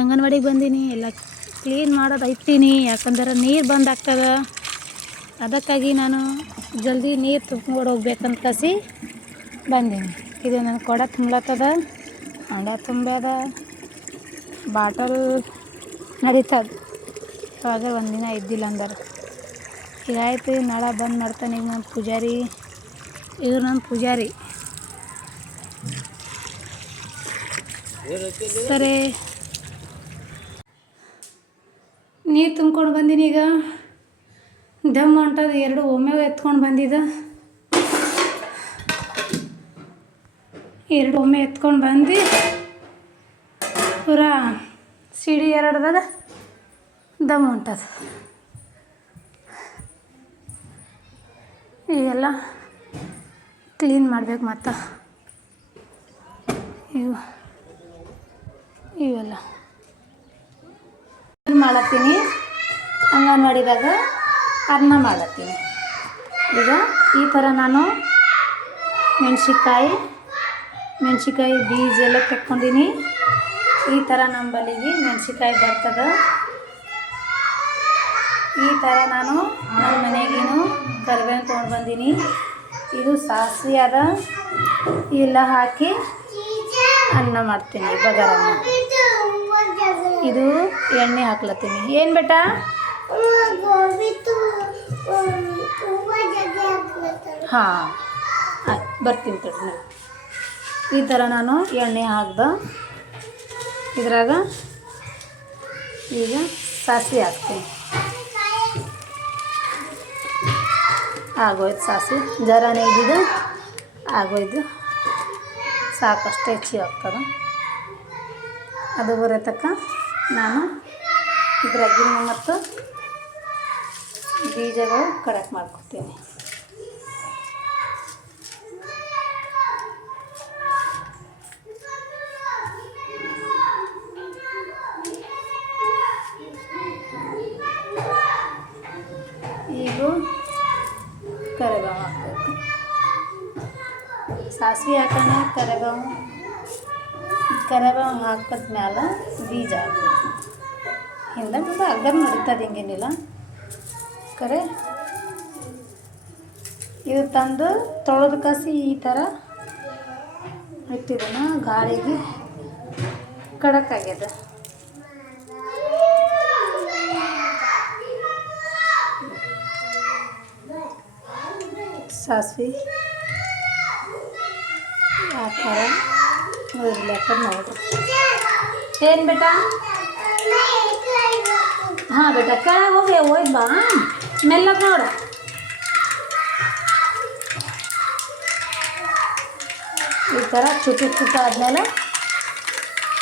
ಅಂಗನವಾಡಿಗೆ ಬಂದೀನಿ. ಎಲ್ಲ ಕ್ಲೀನ್ ಮಾಡೋದು ಐತೀನಿ, ಯಾಕಂದ್ರೆ ನೀರು ಬಂದಾಗ್ತದ. ಅದಕ್ಕಾಗಿ ನಾನು ಜಲ್ದಿ ನೀರು ತುಂಬ್ಕೊಂಡು ಹೋಗ್ಬೇಕಂತ ಕಸಿ ಬಂದೀನಿ. ಇದು ನನ್ನ ಕೊಡ ತುಂಬಲತ್ತದ, ಹಂಡ ತುಂಬ್ಯದ, ಬಾಟಲ್ ನಡೀತದ. ಅವಾಗ ಒಂದಿನ ಇದ್ದಿಲ್ಲ ಅಂದ್ರೆ ಹೀಗಾಯ್ತು. ನಳ ಬಂದ್ ಮಾಡ್ತಾನೆ ಈಗ ನನ್ನ ಪೂಜಾರಿ. ಇವ್ರು ನನ್ನ ಪೂಜಾರಿ. ಸರಿ, ನೀರು ತುಂಬ್ಕೊಂಡು ಬಂದೀನಿ. ಈಗ ದಮ್ ಹೊಂಟದು. ಎರಡು ಒಮ್ಮೆ ಎತ್ಕೊಂಡು ಬಂದಿದ್ದ, ಎರಡು ಒಮ್ಮೆ ಎತ್ಕೊಂಡು ಬಂದು ಪೂರಾ ಸಿಡಿ ಎರಡ್ದಾಗ ದಮ್ ಹೊಂಟದ. ಈಗೆಲ್ಲ ಕ್ಲೀನ್ ಮಾಡ್ಬೇಕು. ಮತ್ತು ಇವೆಲ್ಲ ಮಾಡತ್ತೀನಿ. ಅಂಗನವಾಡಿದಾಗ ಅನ್ನ ಮಾಡತ್ತೀನಿ. ಈಗ ಈ ಥರ ನಾನು ಮೆಣಸಿನ್ಕಾಯಿ ಬೀಜ ಎಲ್ಲ ತೆಕ್ಕೊಂಡೀನಿ. ಈ ಥರ ನಮ್ಮ ಬಲಿಗೆ ಮೆಣಸಿನ್ಕಾಯಿ ಬರ್ತದೆ. ಈ ಥರ ನಾನು ನನ್ನ ಮನೆಗೇನು ಕರಿಬೇವು ತೊಗೊಂಡು ಬಂದೀನಿ. ಇದು ಸಾಸಿವೆ ಅದ, ಎಲ್ಲ ಹಾಕಿ ಅನ್ನ ಮಾಡ್ತೀನಿ, ಬಗಾರನ್ನ. ಇದು ಎಣ್ಣೆ ಹಾಕ್ಲತ್ತೀನಿ. ಏನು ಬೇಟ? ಹಾಂ, ಬರ್ತೀನಿ ತಡ್ರಿ. ಈ ಥರ ನಾನು ಎಣ್ಣೆ ಹಾಕ್ದೆ. ಇದ್ರಾಗ ಈಗ ಸಾಸಿವೆ ಹಾಕ್ತೀನಿ. ಆಗೋಯ್ತು ಸಾಸಿವೆ, ಜರಾನೇ ಇದ್ದಿದ್ದು ಆಗೋಯ್ತು. ಸಾಕಷ್ಟು ಹೆಚ್ಚಿ ಆಗ್ತದೆ. ಅದು ಬರೋ ತಕ್ಕ ನಾನು ಇದ್ರಾಗಿನ ಮತ್ತು ಬೀಜಗಳು ಕಡಕ್ ಮಾಡ್ಕೊತೀನಿ. ಈಗ ಕರಿಬೇವು ಹಾಕಬೇಕು. ಸಾಸಿವೆ ಹಾಕೋಣ, ಕರಿಬೇವು ಹಾಕಿದ ಮ್ಯಾಲೆ ಬೀಜ ಹಾಕಬೇಕು. ಹಿಂದೆ ಮುಂದೆ ಅಗ್ಗರ್ ನಡೀತದೆ, ಹಿಂಗೇನಿಲ್ಲ. ಕರೆ ಇದು ತಂದು ತೊಳೆದು ಕಸಿ ಈ ಥರ ಇಟ್ಟಿದ್ದನ ಗಾಳಿಗೆ ಕಡಕ್ಕಾಗ್ಯದ. ಸಾಸಿವೆ ಆ ಥರ ಇರ್ಲಕ್ಕ ನೋಡ್ರಿ. ಏನು ಬೇಟ? ಹಾಂ ಬೇಟ, ಕೆಳಗೆ ಹೋಗಿ ಹೋಯ್ತು ಬಾ, ಮೆಲ್ಲಗೆ ನೋಡು. ಈ ಥರ ಚುಟ್ಟು ಆದಮೇಲೆ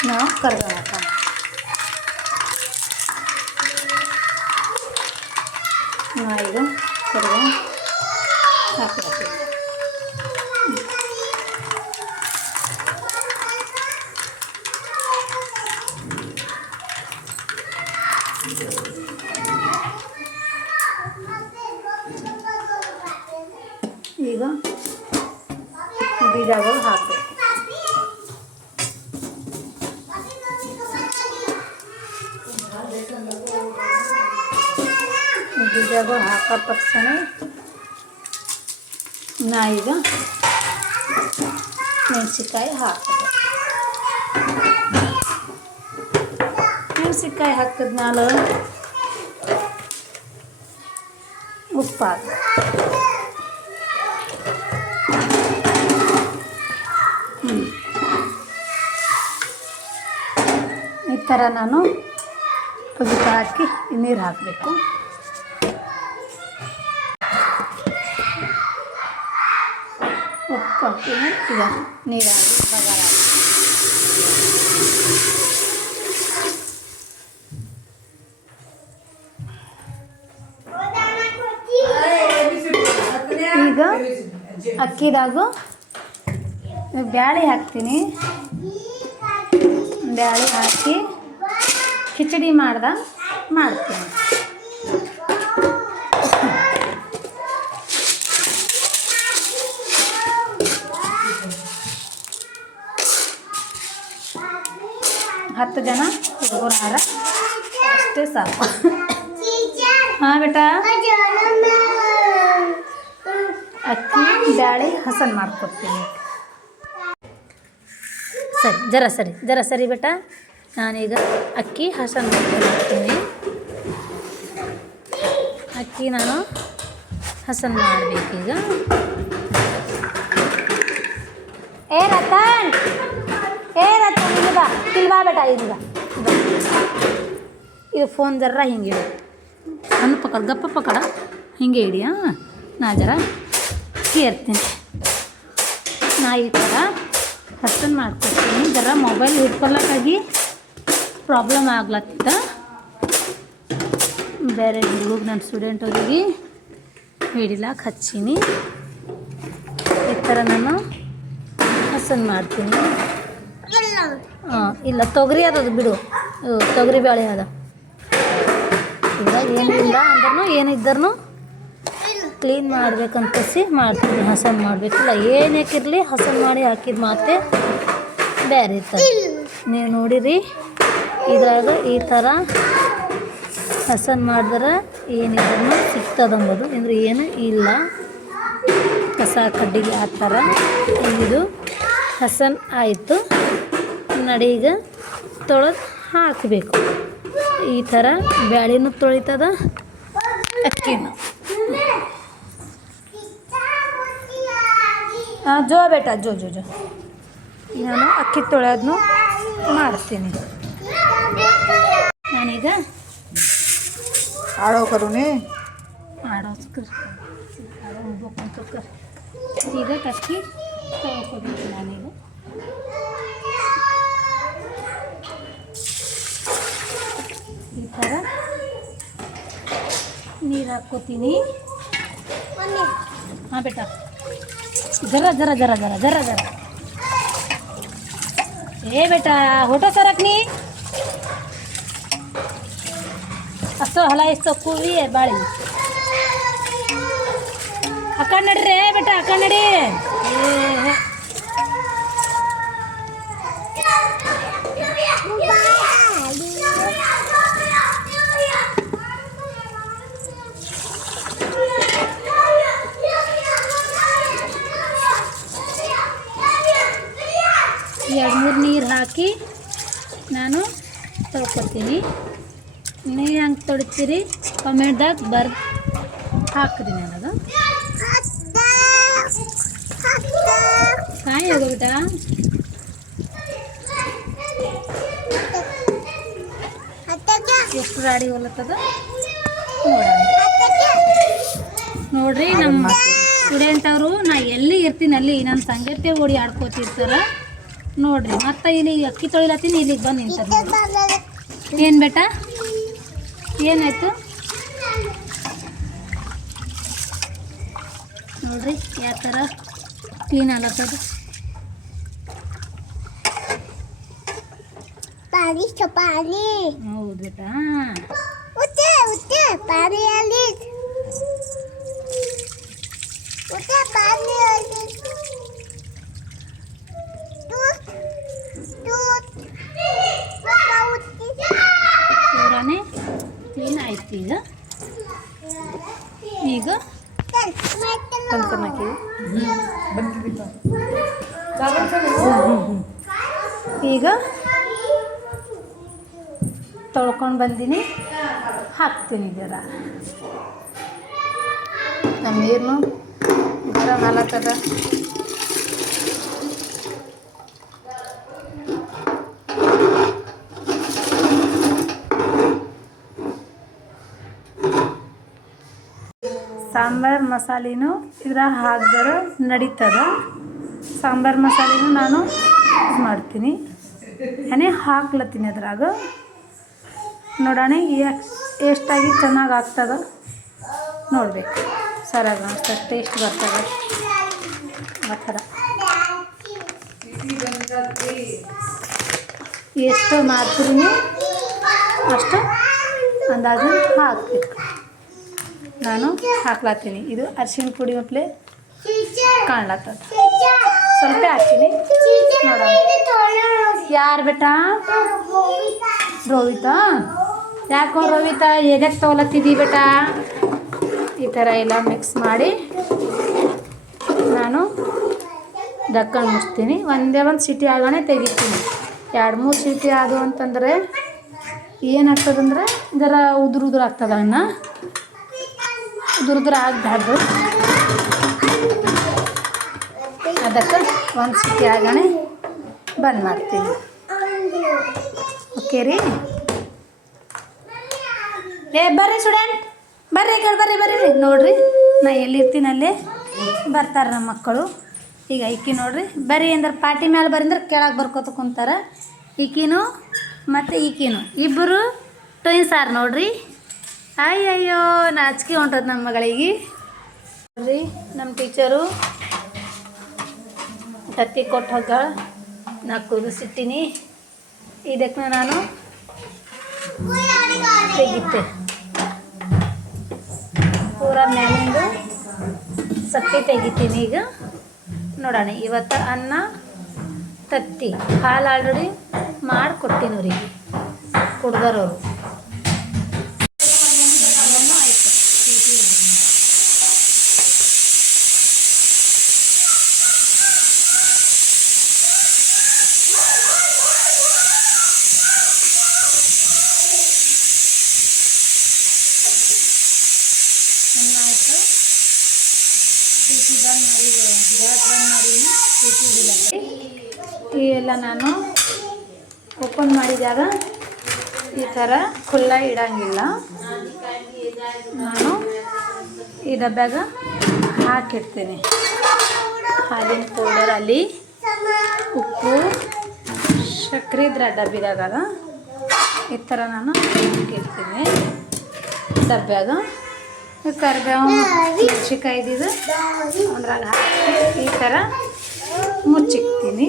ನಾವು ಕರಿಬೇವು ಹಾಕೋಣ. ಈಗ ಕರಿಬೇವು ಹಾಕಿರ್ತೀವಿ. ಈಗ ಬೀಜಗಳು ಹಾಕಬೇಕು. ಬೀಜಗಳು ಹಾಕೋ ತಕ್ಷಣ ನಾ ಈಗ ಮೆಣಸಿನ್ಕಾಯಿ ಹಾಕಿದೆ. ಮೆಣಸಿನ್ಕಾಯಿ ಹಾಕಿದ್ಮೇಲೆ ಉಪ್ಪು ಹಾಕಿ ಈ ಥರ ನಾನು ಕುದಿತ ಹಾಕಿ ನೀರು ಹಾಕಬೇಕು. ಉಪ್ಪು ಹಾಕಿ ಈಗ ನೀರು ಹಾಕಿ ಬಗಾರ ಈಗ ಅಕ್ಕಿದಾಗ ಬ್ಯಾಳೆ ಹಾಕ್ತೀನಿ. ಬ್ಯಾಳೆ ಹಾಕಿ ಕಿಚಡಿ ಮಾಡ್ತೀನಿ. ಹತ್ತು ಜನ ಹುಡುಗರ ಹಾರ ಅಷ್ಟೇ ಸಾಕು. ಹಾಂ ಬೇಟಾ, ಅಕ್ಕಿ ಬ್ಯಾಳೆ ಹಸನ್ ಮಾಡ್ಕೊಡ್ತೀನಿ. ಜರ ಸರಿ ಬೇಟಾ. ನಾನೀಗ ಅಕ್ಕಿ ಹಸನ್ ಮಾಡ್ತೀನಿ. ಅಕ್ಕಿ ನಾನು ಹಸನ್ ಮಾಡಬೇಕೀಗ. ಏ ರತನ್ ಇಲ್ಲಿ ಬಾ ಬೇಟಾ, ಇದು ಬಾ. ಇದು ಫೋನ್ ಜರ ಹಿಂಗೆ ಇಡು, ಸಣ್ಣ ಪಕಡ, ಗಪ್ಪ ಪಕಡ, ಹಿಂಗೆ ಇಡಿ. ನಾ ಜರ ಕೇರ್ತೀನಿ. ನಾ ಈ ಥರ ಹಸನ್ ಮಾಡ್ಕೊಡ್ತೀನಿ. ಜರ ಮೊಬೈಲ್ ಹಿಡ್ಕೊಳಕ್ಕಾಗಿ ಪ್ರಾಬ್ಲಮ್ ಆಗ್ಲತ್ತ. ಬೇರೆ ಹುಡುಗ ನನ್ನ ಸ್ಟೂಡೆಂಟ್ ಅವ್ರಿಗೆ ಹಿಡಿಲಾಕ ಹಚ್ಚೀನಿ. ಈ ಥರ ನಾನು ಹಸನ್ ಮಾಡ್ತೀನಿ. ಇಲ್ಲ ತೊಗರಿ ಅದದು ಬಿಡು, ತೊಗರಿ ಬೇಳೆ ಅದ. ಈಗ ಏನಿಲ್ಲ ಅಂದ್ರೂ ಏನಿದ್ದರೂ ಕ್ಲೀನ್ ಮಾಡ್ಬೇಕಂತಸಿ ಮಾಡ್ತೀನಿ. ಹಸನ್ ಮಾಡಬೇಕಿಲ್ಲ, ಏನಕ್ಕಿರಲಿ ಹಸನ್ ಮಾಡಿ ಹಾಕಿದ ಮಾತೆ ಬೇರೆ ಇರ್ತದೆ. ನೀವು ನೋಡಿರಿ, ಇದ್ರಾಗ ಈ ಥರ ಹಸನ್ ಮಾಡಿದ್ರೆ ಏನಿದ್ರೂ ಸಿಗ್ತದಂಬೋದು ಅಂದರೆ ಏನು ಇಲ್ಲ. ಕಸ ಕಡ್ಡಿಗೆ ಆ ಥರ ಇದು ಹಸನ್ ಆಯಿತು. ನಡೀಗ ತೊಳೆದು ಹಾಕಬೇಕು. ಈ ಥರ ಬ್ಯಾಳಿನೂ ತೊಳಿತದ, ಅಕ್ಕಿನೂ. ಜೋ ಬೇಟಾ, ಜೋ ನಾನು ಅಕ್ಕಿ ತೊಳೆಯೋದನ್ನು ಮಾಡ್ತೀನಿ. ನಾನೀಗ ಈಗ ಅಕ್ಕಿ ತೊಳ್ಕೊಬೇಕು. ನಾನೀಗ ಈ ಥರ ನೀರು ಹಾಕ್ಕೋತೀನಿ. ಹಾಂ ಬೇಟಾ, ಜರ ಏ ಬೇಟಾ, ಹೊಟ್ಟೋ ಸರಕ್ ನೀ ಅಷ್ಟೋ ಹಲ ಇಷ್ಟೋ ಕೂವಿ ಬಾಳಿ ಆ ಕಡೆ ನಡ್ರಿ ಬೇಟಾ, ಆ ಕಡೆ ನಡಿ. ಎರಡು ಮೂರು ನೀರು ಹಾಕಿ ನಾನು ತೊಳ್ಕೊತೀನಿ. ನೀವು ಹೆಂಗೆ ತೊಳಿತೀರಿ ಕಮೆಂಟ್ದಾಗ ಹಾಕ್ರಿ. ನನಗೆ ಕಾಯಿ ಹೋಗ್ಬಿಟ್ಟ. ಎಷ್ಟು ಗಾಡಿ ಹೊಲತ್ತದ ನೋಡ್ರಿ. ನಮ್ಮ ಸ್ಟೂಡೆಂಟ್ ಅವರು ನಾ ಎಲ್ಲಿ ಇರ್ತೀನಿ ಅಲ್ಲಿ ನನ್ನ ಸಂಗತಿ ಓಡಿ ಆಡ್ಕೋತಿರ್ತಾರ ನೋಡ್ರಿ. ಮತ್ತೆ ಇಲ್ಲಿ ಅಕ್ಕಿ ತೊಳಿಲತ್ತೀನಿ, ಇಲ್ಲಿಗೆ ಬಂದು ನಿಂತಾರೆ. ಏನು ಬೇಟಾ, ಏನಾಯ್ತು ನೋಡ್ರಿ ಯಾವ ಥರ ಕ್ಲೀನ್ ಆಗತ್ತದು. ಹೌದು ಬೇಟಾ, ಪೂರಾನೇ ಕ್ಲೀನ್ ಆಯ್ತು. ಈಗ ಈಗ ತೊಳ್ಕೊಂಡು ಬಂದೀನಿ, ಹಾಕ್ತೀನಿ. ಜರ ನಮ್ಮ ನೀರನ್ನು ಗರಂ ಹಾಲತ್ತದ. ಸಾಂಬಾರು ಮಸಾಲೆನೂ ಇದ್ರಾಗ ಹಾಕಿದ್ರೆ ನಡೀತದ. ಸಾಂಬಾರು ಮಸಾಲೆನೂ ನಾನು ಯೂಸ್ ಮಾಡ್ತೀನಿ. ಏನೇ ಹಾಕ್ಲತ್ತೀನಿ ಅದ್ರಾಗ. ನೋಡೋಣ ಎಷ್ಟಾಗಿ ಚೆನ್ನಾಗಿ ಆಗ್ತದ ನೋಡಬೇಕು. ಸರಿಯಾಗಿ ಅನ್ಸ್ತದೆ, ಟೇಸ್ಟ್ ಬರ್ತದೆ ಆ ಥರ. ಎಷ್ಟು ಮಾಡ್ತೀರಿ ಅಷ್ಟು ಅಂದಾಜು ಹಾಕಬೇಕು. ನಾನು ಹಾಕ್ಲತ್ತೀನಿ. ಇದು ಅರಿಶಿಣ ಪುಡಿ ಮಪ್ಲೆ ಕಾಣ್ಲತ್ತದ, ಸ್ವಲ್ಪ ಹಾಕ್ತೀನಿ. ನೋಡೋಣ. ಯಾರು ಬೇಟಾ? ರೋಹಿತಾ ಯಾಕೋ ರೋಹಿತಾ ಎದಕ್ಕೆ ತೊಗೊಲತ್ತಿದ್ದೀವಿ ಬೇಟಾ. ಈ ಥರ ಎಲ್ಲ ಮಿಕ್ಸ್ ಮಾಡಿ ನಾನು ದಕ್ಕಣ ಮುಚ್ತೀನಿ. ಒಂದೇ ಒಂದು ಸಿಟಿ ಆಗೋಣ ತೆಗಿತೀನಿ. 2-3 ಸಿಟಿ ಆದವು ಅಂತಂದರೆ ಏನಾಗ್ತದಂದ್ರೆ ಜರ ಉದುರು ಆಗ್ತದ ಅನ್ನ. ಉದುರು ಆಗಬಾರ್ದು. ಅದಕ್ಕೆ ಒಂದು ಸಿಟಿ ಆಗೋಣ ಬಂದ್ ಮಾಡ್ತೀನಿ. ಓಕೆ ರೀ. ಬರ್ರಿ ಸ್ಟೂಡೆಂಟ್ ಬರ್ರಿ ಈ ಕಡೆ ಬರ್ರಿ ನೋಡ್ರಿ, ನಾ ಎಲ್ಲಿರ್ತೀನಿ ಅಲ್ಲೇ ಬರ್ತಾರೆ ನಮ್ಮ ಮಕ್ಕಳು. ಈಗ ಈಕಿ ನೋಡ್ರಿ ಬರ್ರಿ ಅಂದ್ರೆ ಪಾಟಿ ಮೇಲೆ ಬರ್ರಿ ಅಂದ್ರೆ ಕೆಳಗೆ ಬರ್ಕೋತ ಕುಂತಾರೆ. ಈಕಿನೂ ಮತ್ತು ಈಕಿನೂ ಇಬ್ಬರು ಟ್ವೈನ್ಸ್ ಆರ್ ನೋಡ್ರಿ. ಅಯ್ಯಯ್ಯೋ ನಾಚಿಕೆ ಹೊಂಟದ ನಮ್ಮ ಮಗಳಿಗೆ. ನೋಡ್ರಿ ನಮ್ಮ ಟೀಚರು ತತ್ತಿ ಕೊಟ್ಟು ಹೋಗ ನಾ ಕುದಿಸಿಟ್ಟಿನಿ. ಇದಕ್ಕೆ ನಾನು ತೆಗಿತೆ ಪೂರ ಮ್ಯಾಲಿಂದು ಸತ್ತಿ ತೆಗಿತೀನಿ. ಈಗ ನೋಡೋಣ ಇವತ್ತು ಅನ್ನ ತತ್ತಿ ಹಾಲು ಆಲ್ರೆಡಿ ಮಾಡಿಕೊಡ್ತೀನಿ ಅವ್ರಿಗೆ, ಕುಡ್ದಾರವರು. ಈ ಎಲ್ಲ ನಾನು ಓಪನ್ ಮಾಡಿದಾಗ ಈ ಥರ ಖುಲ್ಲ ಇಡಂಗಿಲ್ಲ. ನಾನು ಈ ಡಬ್ಯಾಗ ಹಾಕಿಡ್ತೀನಿ ಹಾಲಿನ ಪೌಡರಲ್ಲಿ ಉಪ್ಪು ಸಕ್ಕರೆ ಇದ್ರೆ ಡಬ್ಬಿದಾಗ ಈ ಥರ ನಾನು ಹಾಕಿಡ್ತೀನಿ ಡಬ್ಬ್ಯಾಗ. ಕರಿಬೇವು ಮೆಣಸಿನ್ಕಾಯ್ದಿದ್ದು ಅದ್ರಾಗ ಹಾಕಿ ಈ ಥರ ಮುಚ್ಚಿಕ್ತೀನಿ.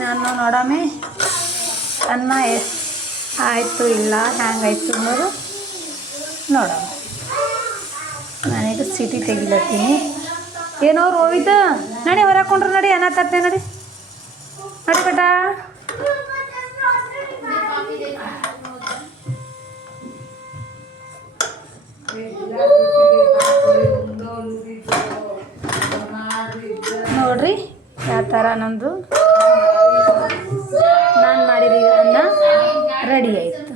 ನಾನು ನೋಡಮ್ಮೆ ಅನ್ನ ಆಯಿತು ಇಲ್ಲ ಹ್ಯಾಂಗಾಯ್ತು ಅನ್ನೋದು ನೋಡೋಣ. ನಾನೀಗ ಸಿಟಿ ತೆಗಿಲತ್ತೀನಿ. ಏನೋ ರೋಹಿತ ನಡಿ ಹೊರಕೊಂಡ್ರು ನಡಿ ಅನ್ನ ತರ್ತೇನೆ ನಡಿ ನಡಿ ಬೇಟ. ನೋಡ್ರಿ ಯಾವ ಥರ ನಂದು ನಾನು ಮಾಡಿದ ಅನ್ನ ರೆಡಿ ಆಯಿತು.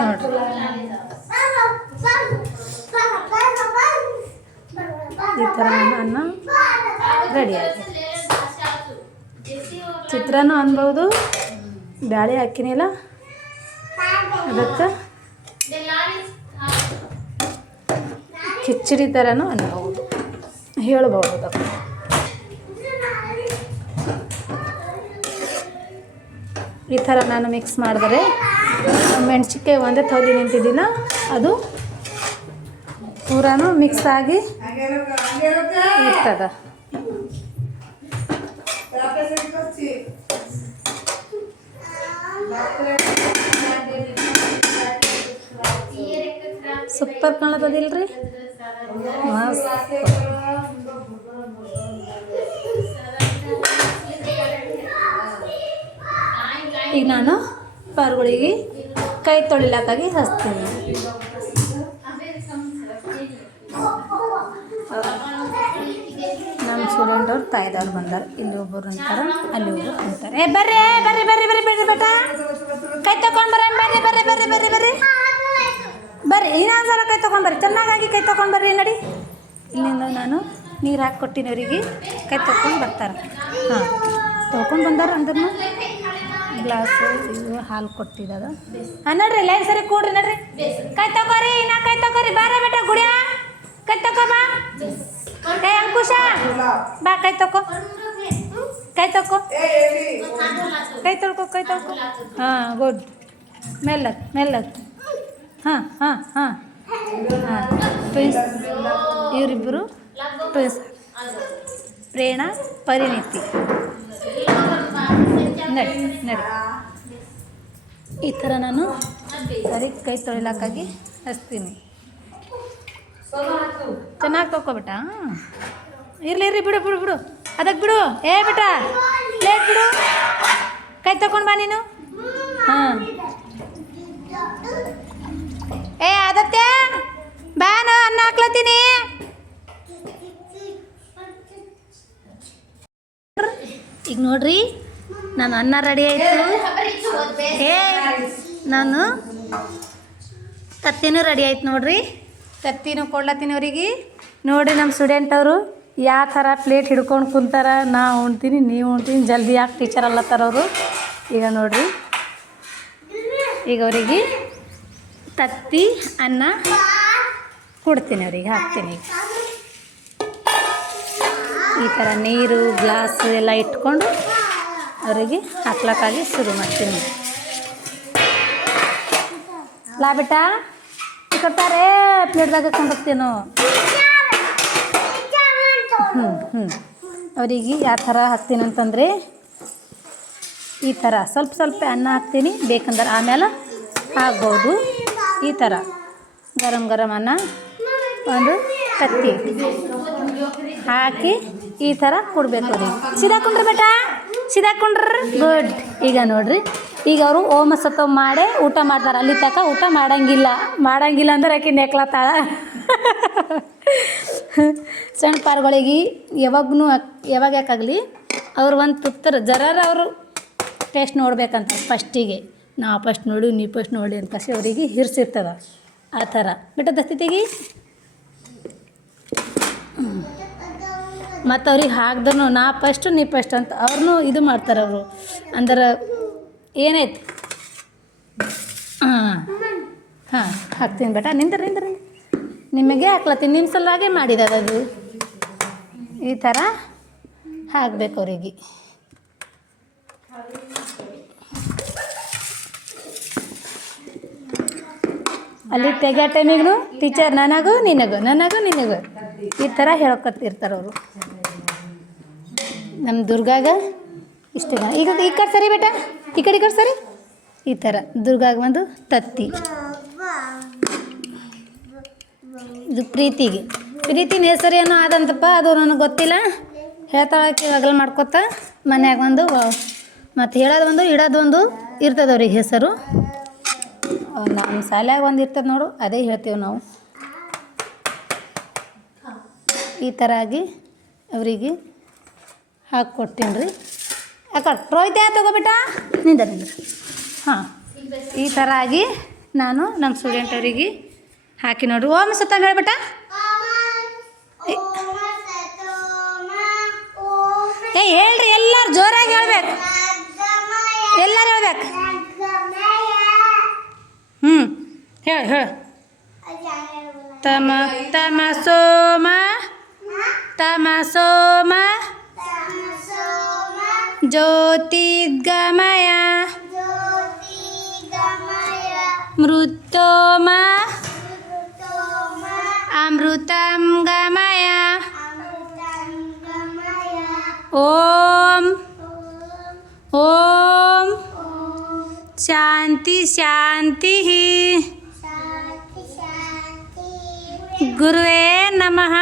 ನೋಡ್ರಿ ಈ ಥರ ಅನ್ನ ರೆಡಿ ಆಗಿದೆ. ಚಿತ್ರಾನ್ನ ಅನ್ಬೋದು, ಬ್ಯಾಳೆ ಹಾಕಿನಿಲ್ಲ ಅದಕ್ಕೆ ಕಿಚಡಿ ಥರನೂ ಅನ್ಬೋದು ಹೇಳ್ಬೋದು. ಅದಕ್ಕೆ ಈ ಥರ ನಾನು ಮಿಕ್ಸ್ ಮಾಡಿದರೆ ಮೆಣಸಿನ್ಕಾಯಿ ಒಂದೇ ತವಲಿ ನಿಂತಿದ್ದಿಲ್ಲ, ಅದು ಪೂರಾನು ಮಿಕ್ಸ್ ಆಗಿ ಇರ್ತದ. ಸೂಪರ್ ಕಾಣತದಿಲ್ರಿ, ಮಸ್ತ್. ಈಗ ನಾನು ಪಾರ್ಗಳಿಗೆ ಕೈ ತೊಳಿಲಕ್ಕಾಗಿ ಹಚ್ತೀನಿ. ನಮ್ಮ ಸ್ಟೂಡೆಂಟ್ ಅವ್ರು ತಾಯ್ದವ್ರು ಬಂದಾರೆ. ಇಲ್ಲಿ ಒಬ್ಬರು ಅಂತಾರೆ, ಅಲ್ಲಿ ಒಬ್ಬರು ಅಂತಾರೆ. ಬರ್ರಿ ಬರ್ರಿ ಬರ್ರಿ ಬರ್ರಿ ಬರ್ರಿ ಬೇಟ, ಕೈ ತಗೊಂಡು ಬರ್ರಿ ಬರ್ರಿ ಬರ್ರಿ ಬರ್ರಿ ಬರ್ರಿ ಬರ್ರಿ ಬರ್ರಿ. ಇನ್ನೊಂದು ಸಲ ಕೈ ತೊಗೊಂಡ್ಬರ್ರಿ, ಚೆನ್ನಾಗಾಗಿ ಕೈ ತೊಗೊಂಡ್ಬರ್ರಿ. ನಡಿ ಇಲ್ಲಿಂದ ನಾನು ನೀರು ಹಾಕಿ ಕೊಟ್ಟಿನವರಿಗೆ ಕೈ ತೊಗೊಂಡು ಬರ್ತಾರೆ. ಹಾಂ ತೊಗೊಂಡು ಬಂದಾರ ಅಂದ್ರೂ ಗ್ಲಾಸು ಇವು ಹಾಲು ಕೊಟ್ಟಿದಾಗ. ಹಾಂ ನೋಡ್ರಿ ಲೈನ್ ಸರಿ ಕೂಡ್ರಿ. ನಡ್ರಿ ಕೈ ತಗೋರಿ, ನಾ ಕೈ ತಗೋರಿ. ಬಾರ ಬೇಟ ಗುಡಿಯ ಕೈ ತಗೋ ಬಾ. ಕೈ ಅಂಕುಶ ಬಾ, ಕೈ ತಗೋ ಕೈ ತಗೋ ಕೈ ತೊಳ್ಕೊ ಕೈ ತೊಳ್ಕೊ. ಹಾಂ ಗುಡ್. ಮೆಲ್ಲತ್ ಮೆಲ್ಲತ್. ಹಾಂ ಹಾಂ ಹಾಂ ಹಾಂ ಟ್ವಿನ್ಸ್ ಇವರಿಬ್ಬರು ಟ್ವಿನ್ಸ್ ಪ್ರೇರಣ ಪರಿಣಿತಿ. ನಡಿ ನಡಿ. ಈ ಥರ ನಾನು ಸರಿ ಕೈ ತೊಳಿಲಕ್ಕಾಗಿ ಹಚ್ತೀನಿ. ಚೆನ್ನಾಗಿ ತೊಗೊಬಿಟ್ಟ. ಇರ್ಲಿ ಬಿಡು ಬಿಡು ಬಿಡು ಅದಕ್ಕೆ ಬಿಡು. ಏ ಬೇಟ ಪ್ಲೇಟ್ ಬಿಡು, ಕೈ ತಗೊಂಡು ಬಾ ನೀನು. ಹಾಂ ಏ ಆದತ್ತೆ ಬಾನು ಅನ್ನ ಹಾಕ್ಲತ್ತೀನಿ. ಈಗ ನೋಡ್ರಿ ನಾನು ಅನ್ನ ರೆಡಿ ಆಯಿತು. ಏ ನಾನು ತತ್ತಿನೂ ರೆಡಿ ಆಯ್ತು ನೋಡ್ರಿ. ತತ್ತಿನೂ ಕೊಡ್ಲತ್ತೀನಿ ಅವ್ರಿಗೆ. ನೋಡಿರಿ ನಮ್ಮ ಸ್ಟೂಡೆಂಟ್ ಅವರು ಯಾವ ಥರ ಪ್ಲೇಟ್ ಹಿಡ್ಕೊಂಡು ಕುಂತಾರ. ನಾ ಉಣ್ತೀನಿ ನೀವು ಉಣ್ತೀನಿ ಜಲ್ದಿ ಯಾಕೆ ಟೀಚರ್ ಅಲ್ಲತ್ತಾರ ಅವರು. ಈಗ ನೋಡ್ರಿ ಈಗ ಅವರಿಗೆ ತತ್ತಿ ಅನ್ನ ಕೊಡ್ತೀನಿ, ಅವ್ರಿಗೆ ಹಾಕ್ತೀನಿ. ಈ ಥರ ನೀರು ಗ್ಲಾಸ್ ಎಲ್ಲ ಇಟ್ಕೊಂಡು ಅವರಿಗೆ ಹಾಕ್ಲಕ್ಕಾಗಿ ಶುರು ಮಾಡ್ತೀನಿ. ಲಾ ಬಿಟ್ಟ ಕೊಡ್ತಾರೆ ಪ್ಲೇಟ್ದಾಗ ಹಾಕೊಂಡು ಹೋಗ್ತೀನೋ. ಅವರಿಗೆ ಯಾವ ಥರ ಹಾಕ್ತೀನಿ ಅಂತಂದರೆ ಈ ಥರ ಸ್ವಲ್ಪ ಸ್ವಲ್ಪ ಅನ್ನ ಹಾಕ್ತೀನಿ, ಬೇಕಂದ್ರೆ ಆಮೇಲೆ ಹಾಕ್ಬೋದು. ಈ ಥರ ಗರಂ ಗರಂ ಅನ್ನ ಒಂದು ತತ್ತಿ ಹಾಕಿ ಈ ಥರ ಕೊಡಬೇಕು ಅವ್ರಿಗೆ. ಸಿದಾಕೊಂಡ್ರಿ ಬೇಟ ಸಿದಾಕೊಂಡ್ರಿ ಗುಡ್. ಈಗ ನೋಡ್ರಿ ಈಗ ಅವರು ಓಮ ಸತ್ತ ಮಾಡೇ ಊಟ ಮಾಡ್ತಾರೆ. ಅಲ್ಲಿ ತನಕ ಊಟ ಮಾಡಂಗಿಲ್ಲ ಅಂದ್ರೆ ಆಕೆ ನೆಕ್ಲತ್ತಾಳ. ಸಣ್ಣ ಪಾರುಗಳಿಗೆ ಯಾವಾಗ ಯಾಕಾಗಲಿ ಅವ್ರು ಒಂದು ತುತ್ತರ ಜರಾರ ಅವರು ಟೇಸ್ಟ್ ನೋಡ್ಬೇಕಂತ ಫಸ್ಟಿಗೆ. ನಾ ಫಸ್ಟ್ ನೋಡಿ ನೀ ಫಸ್ಟ್ ನೋಡಿ ಅಂತ ಕಸಿ ಅವರಿಗೆ ಹಿರ್ಸಿರ್ತದ. ಆ ಥರ ಬಿಟ್ಟದ ಸ್ಥಿತಿಗೆ ಮತ್ತು ಅವ್ರಿಗೆ ಹಾಕ್ದ್ರು ನಾ ಫಸ್ಟು ನೀ ಫಸ್ಟ್ ಅಂತ ಅವ್ರನ್ನೂ ಇದು ಮಾಡ್ತಾರೆ ಅವರು. ಅಂದ್ರೆ ಏನಾಯ್ತು ಹಾಂ ಹಾಕ್ತೀನಿ ಬೇಟ. ನಿಂದ್ರಿ ನಿಮಗೆ ಹಾಕ್ಲತ್ತೀನಿ, ನಿಮ್ಮ ಸಲುವಾಗೆ ಮಾಡಿರೋದು. ಈ ಥರ ಹಾಕ್ಬೇಕು ಅವರಿಗೆ. ಅಲ್ಲಿ ತೆಗಿಯೋ ಟೈಮಿಗೂ ಟೀಚರ್ ನನಗೂ ನಿನಗೂ ಈ ಥರ ಹೇಳ್ಕೊತಿರ್ತಾರೆ ಅವರು. ನಮ್ಮ ದುರ್ಗಾಗ ಇಷ್ಟೇ. ಈಗ ಈ ಕಡೆ ಸರಿ ಬೇಟ, ಈ ಕಡೆ ಸರಿ. ಈ ಥರ ದುರ್ಗಾಗ ಒಂದು ತತ್ತಿ. ಇದು ಪ್ರೀತಿನ ಹೆಸರು ಏನೋ ಆದಂತಪ್ಪ, ಅದು ನನಗೆ ಗೊತ್ತಿಲ್ಲ. ಹೇಳ್ತಾಳಕ್ಕೆ ಅಗಲ್ ಮಾಡ್ಕೊತ ಮನ್ಯಾಗ ಒಂದು ಮತ್ತು ಹೇಳೋದೊಂದು ಇಡೋದೊಂದು ಇರ್ತದೆ ಅವ್ರಿಗೆ ಹೆಸರು. ನಮ್ಮ ಶಾಲ್ಯಾಗ ಒಂದು ಇರ್ತದೆ ನೋಡು, ಅದೇ ಹೇಳ್ತೀವಿ ನಾವು. ಈ ಥರ ಆಗಿ ಅವರಿಗೆ ಹಾಕ್ಕೊಡ್ತೀನಿ ರೀ. ಯಾಕಡೆ ರೋಹಿತ ತಗೋಬಿಟ್ಟ ನಿಂದ್ರಿ. ಹಾಂ ಈ ಥರ ಆಗಿ ನಾನು ನಮ್ಮ ಸ್ಟೂಡೆಂಟ್ ಅವರಿಗೆ ಹಾಕಿ ನೋಡ್ರಿ. ಓಂ ಸತ್ತ ಹೇಳ್ಬಿಟ್ಟ. ಏ ಹೇಳ್ರಿ ಎಲ್ಲರೂ ಜೋರಾಗಿ ಹೇಳ್ಬೇಕು, ಎಲ್ಲರೂ ಹೇಳ್ಬೇಕು. ಹೇಳು ತಮ ಸೋಮ ಜ್ಯೋತಿರ್ಗಮಯ ಮೃತ್ಯೋಮ ಅಮೃತಂ ಗಮಯ ಓಂ ಓಂ ಶಾಂತಿ ಶಾಂತಿ ಗುರುವೇ ನಮಃ.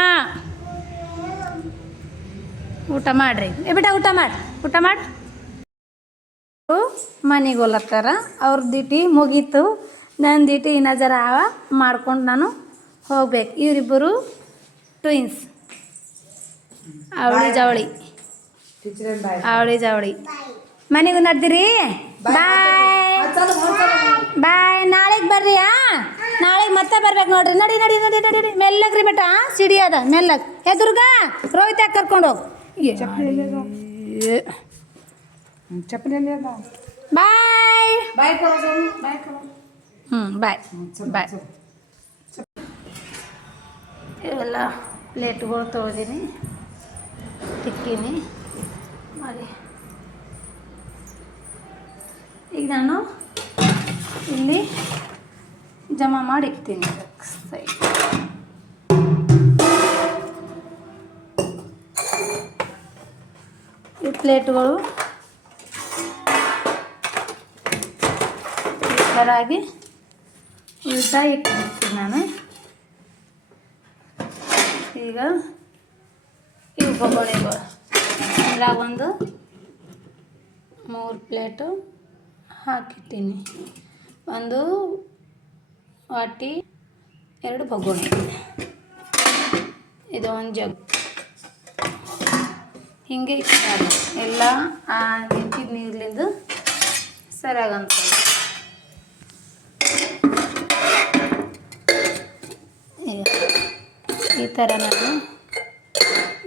ಊಟ ಮಾಡ್ರಿ ಬೇಟ, ಊಟ ಮಾಡಿ ಮನೆಗೆ ಹೋಲತ್ತಾರ. ಅವ್ರದ್ದು ಡ್ಯೂಟಿ ಮುಗೀತು, ನನ್ನ ಡ್ಯೂಟಿ ಇನ್ನ ಜರ ಮಾಡ್ಕೊಂಡು ನಾನು ಹೋಗ್ಬೇಕು. ಇವರಿಬ್ಬರು ಟ್ವಿನ್ಸ್, ಅವಳಿ ಜವಳಿ ಮನೆಗೂ ನಡ್ದಿರಿ. ಬಾಯ್ ನಾಳೆಗೆ ಬರ್ರಿ. ನಾಳೆಗೆ ಮತ್ತೆ ಬರ್ಬೇಕು ನೋಡ್ರಿ. ನಡಿ ಮೆಲ್ಲಗ್ರಿ ಬೇಟ, ಸಿಡಿ ಅದ ಮೆಲ್ಲಗ್. ಹೇ ದುರ್ಗಾ ರೋಹಿತ ಕರ್ಕೊಂಡು ಹೋಗಿ. ಬಾಯ್ ಬಾಯ್. ಇವೆಲ್ಲ ಪ್ಲೇಟ್ಗಳು ತೊಳೆದೀನಿ, ತಿಕ್ಕೀನಿ ಮಾಡಿ. ಈಗ ನಾನು ಇಲ್ಲಿ ಜಮಾ ಮಾಡಿ ಇಕ್ತೀನಿ ಸೈಡ್. ಈ ಪ್ಲೇಟ್ಗಳು ಈ ಥರ ಆಗಿ ಉಲ್ಟಾ ಇಟ್ಬಿಡ್ತೀನಿ ನಾನು. ಈಗ ಇವು ಬೊಗಣೆಗಳು. ಇದ್ರಾಗ ಒಂದು 3 ಪ್ಲೇಟು ಹಾಕಿರ್ತೀನಿ. ಒಂದು ವಾಟಿ, 2 ಬೊಗಣೆ, ಇದು ಒಂದು ಜಗ್. ಹಿಂಗೆ ಎಲ್ಲ ನಿಂತಿದ್ದ ನೀರ್ಲಿಂದ ಸರಿಯಾಗಂತ ಈ ಥರ ನಾನು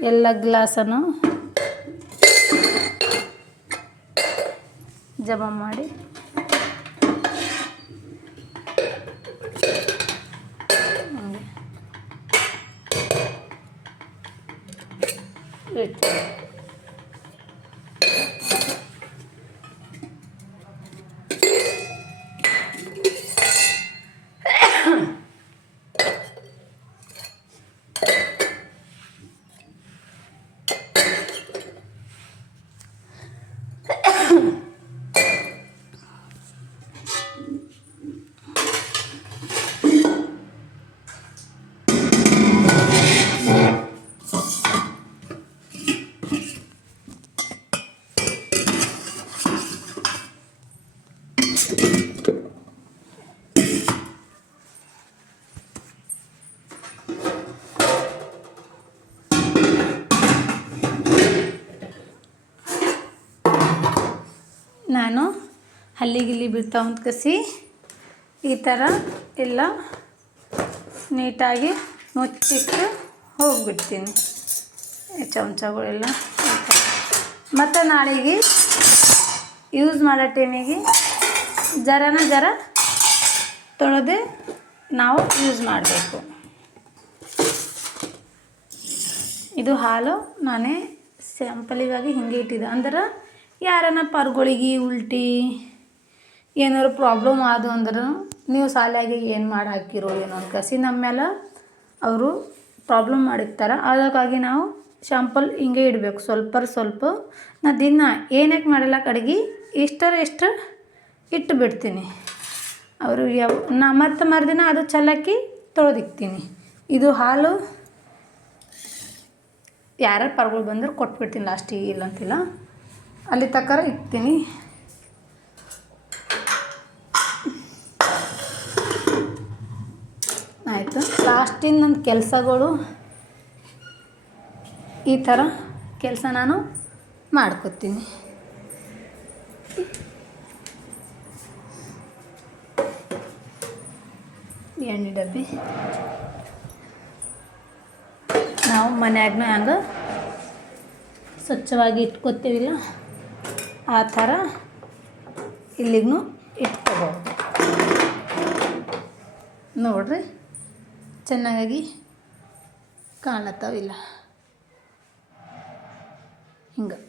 ಎಲ್ಲ ಗ್ಲಾಸನ್ನು ಜಮಾ ಮಾಡಿ ಇಡ್ತೀನಿ. ನಾನು ಹಲ್ಲಿಗಿಲ್ಲಿ ಬಿಡ್ತಾವ ಅಂತ ಕಸಿ ಈ ಥರ ಎಲ್ಲ ನೀಟಾಗಿ ಮುಚ್ಚಿಟ್ಟು ಹೋಗಿಬಿಡ್ತೀನಿ ಚಮಚಗಳೆಲ್ಲ. ಮತ್ತು ನಾಳೆಗೆ ಯೂಸ್ ಮಾಡೋ ಟೈಮಿಗೆ ಜರ ತೊಳೆದು ನಾವು ಯೂಸ್ ಮಾಡಬೇಕು. ಇದು ಹಾಲು ನಾನೇ ಸ್ಯಾಂಪಲಿಗಾಗಿ ಹಿಂಗೆ ಇಟ್ಟಿದ್ದೆ. ಅಂದ್ರೆ ಯಾರನ್ನ ಪರ್ಗಳಿಗೆ ಉಲ್ಟಿ ಏನಾದ್ರು ಪ್ರಾಬ್ಲಮ್ ಆದವು ಅಂದ್ರೆ ನೀವು ಶಾಲೆಯಾಗೆ ಏನು ಮಾಡಿ ಹಾಕಿರೋ ಏನೋ ಅಂತ ಕಸಿ ನಮ್ಮ ಮೇಲೆ ಅವರು ಪ್ರಾಬ್ಲಮ್ ಮಾಡಿರ್ತಾರೆ. ಅದಕ್ಕಾಗಿ ನಾವು ಶಾಂಪಲ್ ಹಿಂಗೆ ಇಡಬೇಕು ಸ್ವಲ್ಪ. ನಾ ದಿನ ಏನಕ್ಕೆ ಮಾಡಲ್ಲ ಅಡುಗೆ ಎಷ್ಟು ಇಟ್ಟು ಬಿಡ್ತೀನಿ. ಅವರು ಮತ್ತು ಮರುದಿನ ಅದು ಚಲ್ಲಕ್ಕಿ ತೊಳೆದಿಕ್ತೀನಿ. ಇದು ಹಾಲು ಯಾರ ಪರ್ಗಳು ಬಂದ್ರೆ ಕೊಟ್ಬಿಡ್ತೀನಿ ಲಾಸ್ಟಿಗೆ, ಇಲ್ಲಂತಿಲ್ಲ ಅಲ್ಲಿ ತಕ್ಕರ ಇಕ್ತೀನಿ. ಆಯಿತು. ಲಾಸ್ಟಿನ ನನ್ನ ಕೆಲಸಗಳು ಈ ಥರ ಕೆಲಸ ನಾನು ಮಾಡ್ಕೊತೀನಿ. ಎಣ್ಣೆ ಡಬ್ಬಿ ನಾವು ಮನ್ಯಾಗನ ಹಂಗೆ ಸ್ವಚ್ಛವಾಗಿ ಇಟ್ಕೊತೀವಿಲ್ಲ ಆ ಥರ ಇಲ್ಲಿಗೂ ಇಟ್ಕೋಬೋದು. ನೋಡ್ರಿ ಚೆನ್ನಾಗಿ ಕಾಣತ್ತಾವಿಲ್ಲ ಹಿಂಗೆ.